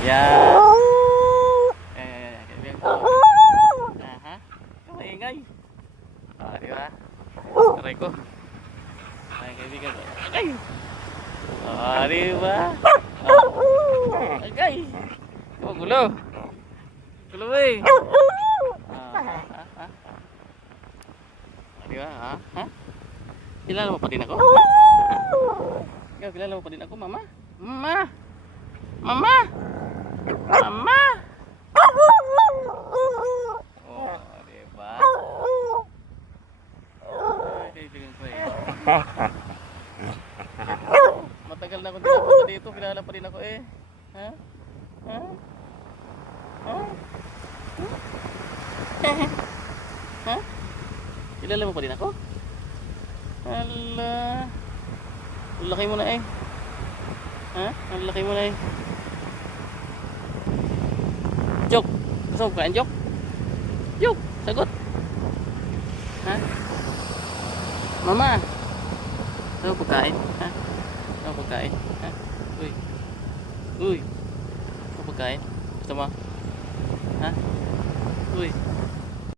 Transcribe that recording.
Yan. Kaibigan ko. Aha. Maingay. Di ba? Aray ko. Ay, kaibigan ko. Agay. Di ba? Agay. Gulo. Gulo eh. Di ba? Ha? Kilala mo pa din ako? Ikaw, kilala mo pa din ako, mama? Mama! Mama! Mama! Oh, diba? Ay, kaibigan ko eh. Matagal na akong dinapunta dito, kilala pa din ako eh. Ha? Ha? Ha? Ha? Kilala mo pa din ako? Hala. Ang laki mo na eh. Ha? Ang laki mo na eh. Joke. Gusto mo kain, Joke? Joke. Sagot. Ha? Mama. Gusto mo pagkain? Ha? Gusto mo pagkain? Ha? Uy. Uy. Gusto mo pagkain? Gusto mo? Ha? Uy.